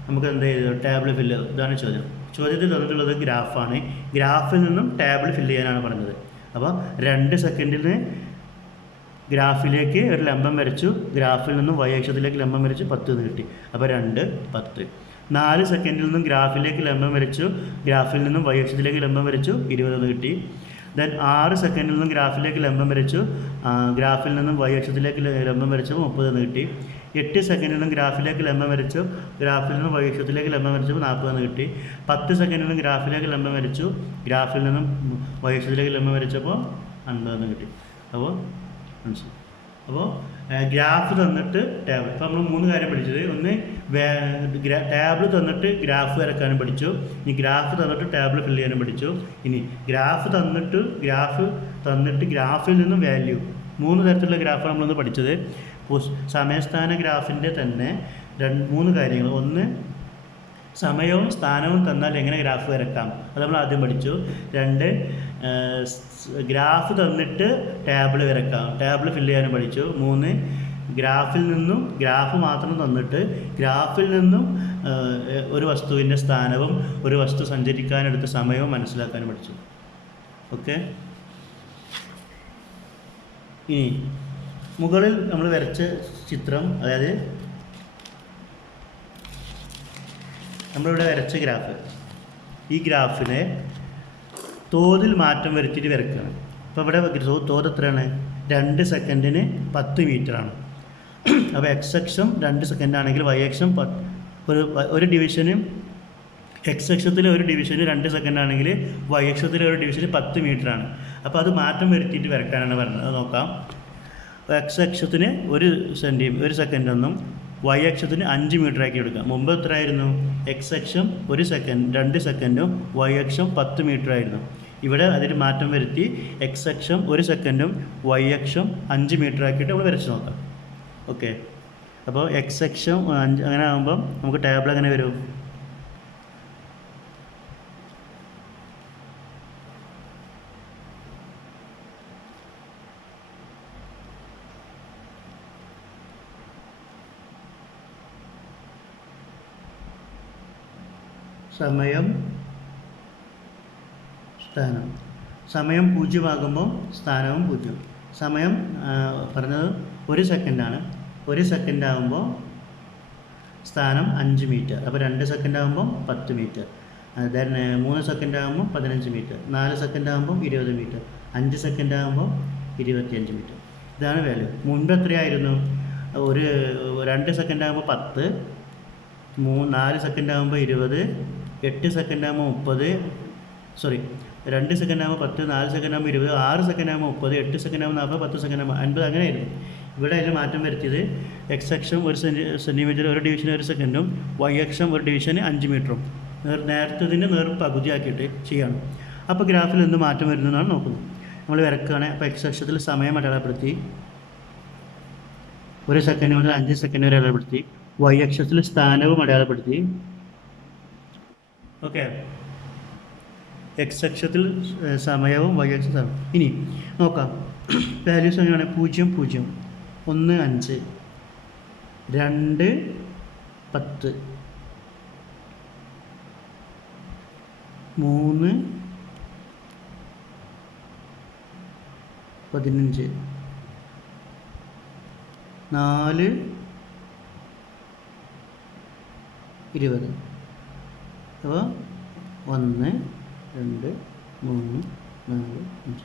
നമുക്ക് എന്ത് ചെയ്തു, ടേബിൾ ഫില്ല്. ഇതാണ് ചോദ്യം. ചോദ്യത്തിൽ തന്നിട്ടുള്ളത് ഗ്രാഫാണ്. ഗ്രാഫിൽ നിന്നും ടേബിൾ ഫില്ല് ചെയ്യാനാണ് പറഞ്ഞത്. അപ്പോൾ 2 സെക്കൻഡിൽ ഗ്രാഫിലേക്ക് ഒരു ലംബം വരച്ചു, ഗ്രാഫിൽ നിന്നും y അക്ഷത്തിലേക്ക് ലംബം വരച്ചു, 10 എന്ന് കിട്ടി. അപ്പോൾ 2, 10. 4 സെക്കൻഡിൽ നിന്നും ഗ്രാഫിലേക്ക് ലംബം വരച്ചു, ഗ്രാഫിൽ നിന്നും y അക്ഷത്തിലേക്ക് ലംബം വരച്ചു, 20 എന്ന് കിട്ടി. ദെൻ 6 സെക്കൻഡിൽ നിന്നും ഗ്രാഫിലേക്ക് ലംബം വരച്ചു, ഗ്രാഫിൽ നിന്നും y അക്ഷത്തിലേക്ക് ലംബം വരച്ചപ്പോൾ 30 എന്ന് കിട്ടി. 8 സെക്കൻഡിൽ നിന്നും ഗ്രാഫിലേക്ക് ലംബം വരച്ചു, ഗ്രാഫിൽ നിന്നും y അക്ഷത്തിലേക്ക് ലംബം വരച്ചപ്പോൾ 40 എന്ന് കിട്ടി. 10 സെക്കൻഡിൽ നിന്നും ഗ്രാഫിലേക്ക് ലംബം വരച്ചു, ഗ്രാഫിൽ നിന്നും y അക്ഷത്തിലേക്ക് ലംബം വരച്ചപ്പോൾ 50 എന്ന് കിട്ടി. അപ്പോൾ മനസ്സിലായി. അപ്പോൾ ഗ്രാഫ് തന്നിട്ട് ടേബിൾ, ഇപ്പോൾ നമ്മൾ 3 കാര്യം പഠിച്ചത്. ഒന്ന് ടേബിൾ തന്നിട്ട് ഗ്രാഫ് വരക്കാനും പഠിച്ചു. ഇനി ഗ്രാഫ് തന്നിട്ട് ടേബിൾ ഫില്ല് ചെയ്യാനും പഠിച്ചു. ഇനി ഗ്രാഫ് തന്നിട്ട് ഗ്രാഫിൽ നിന്നും വാല്യൂ, 3 തരത്തിലുള്ള ഗ്രാഫ് നമ്മളൊന്ന് പഠിച്ചത്. സമയസ്ഥാന ഗ്രാഫിൻ്റെ തന്നെ 3 കാര്യങ്ങൾ. ഒന്ന്, സമയവും സ്ഥാനവും തന്നാൽ എങ്ങനെ ഗ്രാഫ് വരക്കാം, അത് നമ്മൾ ആദ്യം പഠിച്ചു. 2, ഗ്രാഫ് തന്നിട്ട് ടേബിൾ വരക്കാം, ടേബിൾ ഫില്ല് ചെയ്യാനും പഠിച്ചു. 3, ഗ്രാഫിൽ നിന്നും ഗ്രാഫ് മാത്രം തന്നിട്ട് ഗ്രാഫിൽ നിന്നും ഒരു വസ്തുവിൻ്റെ സ്ഥാനവും ഒരു വസ്തു സഞ്ചരിക്കാനെടുത്ത സമയവും മനസ്സിലാക്കാനും പഠിച്ചു. ഓക്കെ. ഇനി മുകളിൽ നമ്മൾ വരച്ച ചിത്രം, അതായത് നമ്മളിവിടെ വരച്ച ഗ്രാഫ്, ഈ ഗ്രാഫിനെ തോതിൽ മാറ്റം വരുത്തിയിട്ട് വരയ്ക്കുകയാണ്. അപ്പോൾ ഇവിടെ തോത് എത്രയാണ്? 2 സെക്കൻഡിന് 10 മീറ്ററാണ്. അപ്പോൾ എക്സ് അക്ഷം 2 സെക്കൻഡ് ആണെങ്കിൽ y അക്ഷം ഒരു ഡിവിഷന്, എക്സ് അക്ഷത്തിലെ ഒരു ഡിവിഷന് 2 സെക്കൻഡ് ആണെങ്കിൽ y അക്ഷത്തിലെ ഒരു ഡിവിഷന് 10 മീറ്ററാണ്. അപ്പോൾ അത് മാറ്റം വരുത്തിയിട്ട് വരയ്ക്കാനാണ് പറഞ്ഞത്. അത് നോക്കാം. എക്സ് അക്ഷത്തിന് 1 സെക്കൻഡ് എന്നും y അക്ഷത്തിന് 5 മീറ്റർ ആക്കി എടുക്കാം. മുമ്പ് എത്ര ആയിരുന്നു? എക്സ് അക്ഷം 2 സെക്കൻഡും y അക്ഷം 10 മീറ്റർ ആയിരുന്നു. ഇവിടെ അതിന് മാറ്റം വരുത്തി എക്സ് അക്ഷം 1 സെക്കൻഡും y അക്ഷം 5 മീറ്റർ ആക്കിയിട്ട് നമ്മൾ വരച്ച് നോക്കാം. ഓക്കെ. അപ്പോൾ എക്സ് അക്ഷം 5 അങ്ങനെ ആകുമ്പം നമുക്ക് ടേബിൾ എങ്ങനെ വരും? സമയം, സ്ഥാനം. സമയം 0 ആകുമ്പോൾ സ്ഥാനവും 0. സമയം പറഞ്ഞത് 1 സെക്കൻഡാണ്. 1 സെക്കൻഡ് ആകുമ്പോൾ സ്ഥാനം 5 മീറ്റർ. അപ്പോൾ 2 സെക്കൻഡ് ആകുമ്പോൾ 10 മീറ്റർ. ദെൻ 3 സെക്കൻഡ് ആകുമ്പോൾ 15 മീറ്റർ. 4 സെക്കൻഡ് ആകുമ്പോൾ 20 മീറ്റർ. 5 സെക്കൻഡ് ആകുമ്പോൾ 25 മീറ്റർ. ഇതാണ് വാല്യൂ. മുൻപ് എത്രയായിരുന്നു? 2 സെക്കൻഡ് ആകുമ്പോൾ 10, 4 സെക്കൻഡ് ആകുമ്പോൾ 20, 8 സെക്കൻഡ് ആകുമ്പോൾ 30, 2 സെക്കൻഡ് ആകുമ്പോൾ 10, 4 സെക്കൻഡ് ആകുമ്പോൾ 20, 6 സെക്കൻഡ് ആകുമ്പോൾ 30, 8 സെക്കൻഡ് ആകുമ്പോൾ 40, 10 സെക്കൻഡ് ആകുമ്പോൾ 50. അങ്ങനെയായിരുന്നു. ഇവിടെ അതിൽ മാറ്റം വരുത്തിയത് എക്സ് അക്ഷം 1 സെൻറ്റിമീറ്റർ ഒരു ഡിവിഷന് 1 സെക്കൻഡും y അക്ഷം ഒരു ഡിവിഷന് 5 മീറ്ററും നേരത്തതിൻ്റെ പകുതിയാക്കിയിട്ട് ചെയ്യണം. അപ്പോൾ ഗ്രാഫിൽ എന്ത് മാറ്റം വരുന്നതാണ് നോക്കുന്നത്. നമ്മൾ വരക്കുകയാണ്. അപ്പോൾ എക്സ് അക്ഷത്തിൽ സമയം അടയാളപ്പെടുത്തി, 1 സെക്കൻഡ് മുതൽ 5 സെക്കൻഡ് വരെ അടയാളപ്പെടുത്തി. y അക്ഷത്തിൽ സ്ഥാനവും അടയാളപ്പെടുത്തി. ഓക്കെ. എക്സ് അക്ഷത്തിൽ സമയവും y അക്ഷത്തിൽ സ്ഥാനവും. ഇനി നോക്കാം വാല്യൂസ് എങ്ങനെയാണ്? 0, 0, 1, 5, 2, 10, 3, 15, 4, 20. അപ്പോൾ 1, 2, 3, 4, 5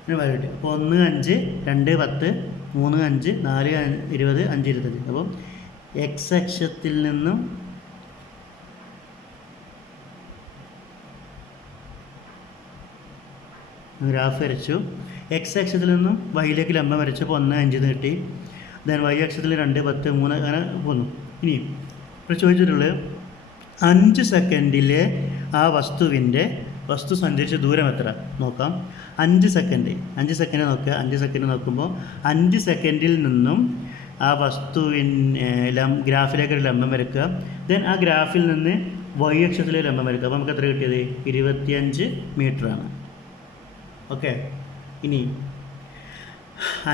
അങ്ങനെ വരട്ടെ. അപ്പോൾ 1, 5, 2, 10, 3, 5, 4, 20, 5, 25. അപ്പോൾ എക്സ് അക്ഷത്തിൽ നിന്നും ഗ്രാഫ് വരച്ചു. എക്സ് അക്ഷത്തിൽ നിന്നും വൈയിലേക്ക് ലംബം വരച്ചപ്പോൾ 1, 5 എന്ന് കിട്ടി. ദെൻ y അക്ഷത്തിൽ 2, 10, 3 അങ്ങനെ പോന്നു. ഇനി ഇപ്പോൾ ചോദിച്ചിട്ടുള്ളത് 5 സെക്കൻഡിലെ ആ വസ്തു സഞ്ചരിച്ച ദൂരം എത്ര നോക്കാം. 5 സെക്കൻഡ് നോക്കുക. 5 സെക്കൻഡ് നോക്കുമ്പോൾ 5 സെക്കൻഡിൽ നിന്നും ആ ഗ്രാഫിലേക്ക് ഒരു ലംബം വരയ്ക്കുക. ദെൻ ആ ഗ്രാഫിൽ നിന്ന് y അക്ഷത്തിലെ ലംബം വരയ്ക്കുക. അപ്പോൾ നമുക്ക് എത്ര കിട്ടിയത്? 25 മീറ്ററാണ്. ഓക്കെ. ഇനി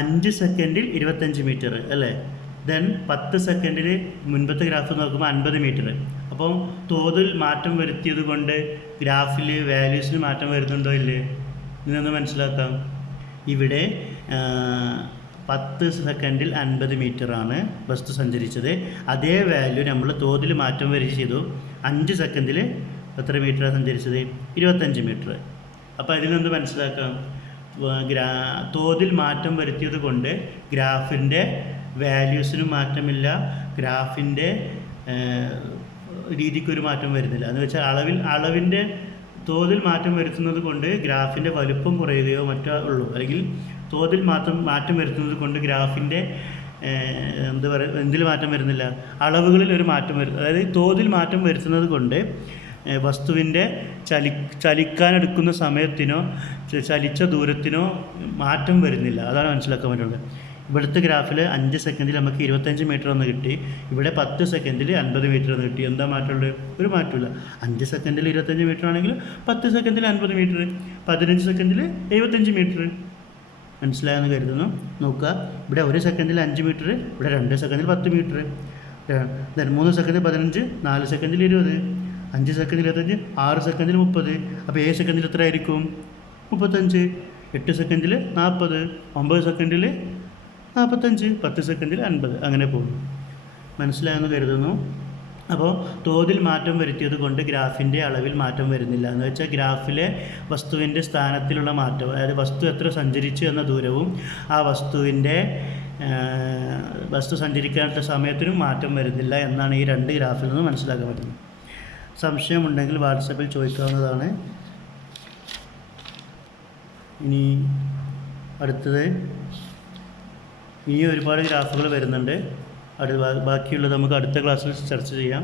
5 സെക്കൻഡിൽ 25 മീറ്റർ അല്ലേ? ദെൻ 10 സെക്കൻഡിൽ മുൻപത്തെ ഗ്രാഫ് നോക്കുമ്പോൾ 50 മീറ്റർ. അപ്പോൾ തോതിൽ മാറ്റം വരുത്തിയത് കൊണ്ട് ഗ്രാഫിൽ വാല്യൂസിന് മാറ്റം വരുന്നുണ്ടോ ഇല്ലേ? ഇതൊന്ന് മനസ്സിലാക്കാം. ഇവിടെ 10 സെക്കൻഡിൽ 50 മീറ്ററാണ് വസ്തു സഞ്ചരിച്ചത്. അതേ വാല്യൂ നമ്മൾ തോതിൽ മാറ്റം വരുത്തി ചെയ്തു. 5 സെക്കൻഡിൽ എത്ര മീറ്ററാണ് സഞ്ചരിച്ചത്? 25 മീറ്റർ. അപ്പോൾ അതിൽ നിന്ന് മനസ്സിലാക്കാം, തോതിൽ മാറ്റം വരുത്തിയത് കൊണ്ട് ഗ്രാഫിൻ്റെ വാല്യൂസിനും മാറ്റമില്ല, ഗ്രാഫിൻ്റെ രീതിക്കൊരു മാറ്റം വരുന്നില്ല. എന്ന് വെച്ചാൽ അളവിൻ്റെ തോതിൽ മാറ്റം വരുത്തുന്നത് കൊണ്ട് ഗ്രാഫിൻ്റെ വലുപ്പം കുറയുകയോ മറ്റോ ഉള്ളൂ. അല്ലെങ്കിൽ തോതിൽ മാറ്റം വരുത്തുന്നത് കൊണ്ട് ഗ്രാഫിൻ്റെ എന്താ പറയുക, എന്തിൽ മാറ്റം വരുന്നില്ല, അളവുകളിൽ ഒരു മാറ്റം വരും. അതായത് തോതിൽ മാറ്റം വരുത്തുന്നത് കൊണ്ട് വസ്തുവിൻ്റെ ചലിക്കാനെടുക്കുന്ന സമയത്തിനോ ചലിച്ച ദൂരത്തിനോ മാറ്റം വരുന്നില്ല. അതാണ് മനസ്സിലാക്കാൻ പറ്റുന്നത്. ഇവിടുത്തെ ഗ്രാഫിൽ 5 സെക്കൻഡിൽ നമുക്ക് 25 മീറ്റർ ഒന്ന് കിട്ടി, ഇവിടെ 10 സെക്കൻഡിൽ 50 മീറ്റർ ഒന്ന് കിട്ടി. എന്താ മാറ്റമുള്ളത്? ഒരു മാറ്റമില്ല. 5 സെക്കൻഡിൽ 25 മീറ്റർ ആണെങ്കിൽ 10 സെക്കൻഡിൽ 50 മീറ്റർ, 15 സെക്കൻഡിൽ 75 മീറ്റർ. മനസ്സിലായെന്ന് കരുതുന്നു. നോക്കുക, ഇവിടെ 1 സെക്കൻഡിൽ 5 മീറ്റർ, ഇവിടെ 2 സെക്കൻഡിൽ 10 മീറ്റർ, 3 സെക്കൻഡിൽ 15, 4 സെക്കൻഡിൽ 20, 5 സെക്കൻഡിൽ 25, 6 സെക്കൻഡിൽ 30. അപ്പോൾ 7 സെക്കൻഡിൽ എത്ര ആയിരിക്കും? 35. 8 സെക്കൻഡിൽ 40, 9 സെക്കൻഡിൽ 45, 10 സെക്കൻഡിൽ 50, അങ്ങനെ പോകുന്നു. മനസ്സിലായെന്ന് കരുതുന്നു. അപ്പോൾ തോതിൽ മാറ്റം വരുത്തിയത് കൊണ്ട് ഗ്രാഫിൻ്റെ അളവിൽ മാറ്റം വരുന്നില്ല. എന്ന് വെച്ചാൽ ഗ്രാഫിലെ വസ്തുവിൻ്റെ സ്ഥാനത്തിലുള്ള മാറ്റം, അതായത് വസ്തു എത്ര സഞ്ചരിച്ചു എന്ന ദൂരവും ആ വസ്തു സഞ്ചരിക്കാനുള്ള സമയത്തിനും മാറ്റം വരുന്നില്ല എന്നാണ് ഈ 2 ഗ്രാഫിൽ നിന്ന് മനസ്സിലാക്കാൻ പറ്റുന്നത്. സംശയമുണ്ടെങ്കിൽ വാട്സപ്പിൽ ചോദിക്കാവുന്നതാണ്. ഇനി അടുത്തത്, ഇനി ഒരുപാട് ഗ്രാഫുകൾ വരുന്നുണ്ട്. ബാക്കിയുള്ളത് നമുക്ക് അടുത്ത ക്ലാസ്സിൽ ചർച്ച ചെയ്യാം.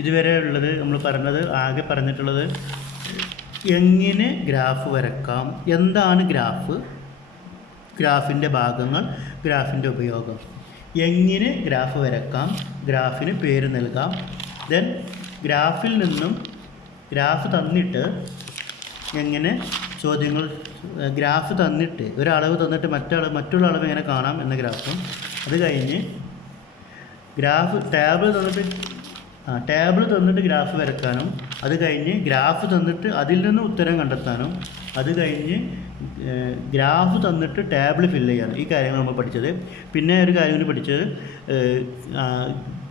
ഇതുവരെ ഉള്ളത് നമ്മൾ ആകെ പറഞ്ഞിട്ടുള്ളത് എങ്ങനെ ഗ്രാഫ് വരക്കാം, എന്താണ് ഗ്രാഫ്, ഗ്രാഫിൻ്റെ ഭാഗങ്ങൾ, ഗ്രാഫിൻ്റെ ഉപയോഗം, എങ്ങനെ ഗ്രാഫ് വരക്കാം, ഗ്രാഫിന് പേര് നൽകാം. ദെൻ ഗ്രാഫിൽ നിന്നും ഗ്രാഫ് തന്നിട്ട് എങ്ങനെ ചോദ്യങ്ങൾ, ഗ്രാഫ് തന്നിട്ട് ഒരളവ് തന്നിട്ട് മറ്റുള്ള അളവ് എങ്ങനെ കാണാം എന്ന ഗ്രാഫും, അത് കഴിഞ്ഞ് ടേബിൾ തന്നിട്ട് ഗ്രാഫ് വരക്കാനും, അത് കഴിഞ്ഞ് ഗ്രാഫ് തന്നിട്ട് അതിൽ നിന്ന് ഉത്തരം കണ്ടെത്താനും, അത് കഴിഞ്ഞ് ഗ്രാഫ് തന്നിട്ട് ടേബിൾ ഫില്ല് ചെയ്യാനും. ഈ കാര്യങ്ങൾ നമ്മൾ പഠിച്ചത്. പിന്നെ ഒരു കാര്യം കൂടി പഠിച്ചത്,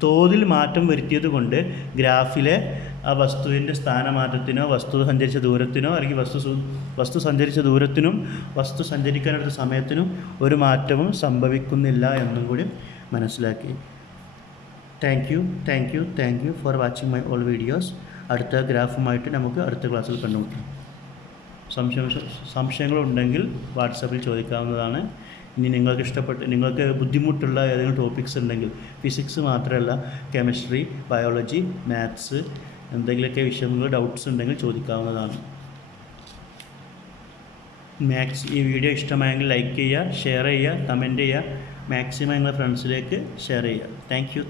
തോതിൽ മാറ്റം വരുത്തിയത് കൊണ്ട് ഗ്രാഫിലെ ആ വസ്തുവിൻ്റെ സ്ഥാനമാറ്റത്തിനോ വസ്തു സഞ്ചരിച്ച ദൂരത്തിനോ അല്ലെങ്കിൽ വസ്തു സഞ്ചരിച്ച ദൂരത്തിനും വസ്തു സഞ്ചരിക്കാനെടുത്ത സമയത്തിനും ഒരു മാറ്റവും സംഭവിക്കുന്നില്ല എന്നും കൂടി മനസ്സിലാക്കി. Thank you for watching my all videos. അടുത്ത ഗ്രാഫുമായിട്ട് നമുക്ക് അടുത്ത ക്ലാസ്സിൽ കണ്ടുമുട്ടാം. സംശയങ്ങളുണ്ടെങ്കിൽ വാട്സാപ്പിൽ ചോദിക്കാവുന്നതാണ്. ഇനി നിങ്ങൾക്ക് ബുദ്ധിമുട്ടുള്ള ഏതെങ്കിലും ടോപ്പിക്സ് ഉണ്ടെങ്കിൽ, ഫിസിക്സ് മാത്രമല്ല, കെമിസ്ട്രി, ബയോളജി, മാത്സ്, എന്തെങ്കിലുമൊക്കെ വിഷയങ്ങൾ ഡൗട്ട്സ് ഉണ്ടെങ്കിൽ ചോദിക്കാവുന്നതാണ്. ഈ വീഡിയോ ഇഷ്ടമായെങ്കിൽ ലൈക്ക് ചെയ്യുക, ഷെയർ ചെയ്യുക, കമൻറ്റ് ചെയ്യുക, മാക്സിമം നിങ്ങളുടെ ഫ്രണ്ട്സിലേക്ക് ഷെയർ ചെയ്യുക. Thank you.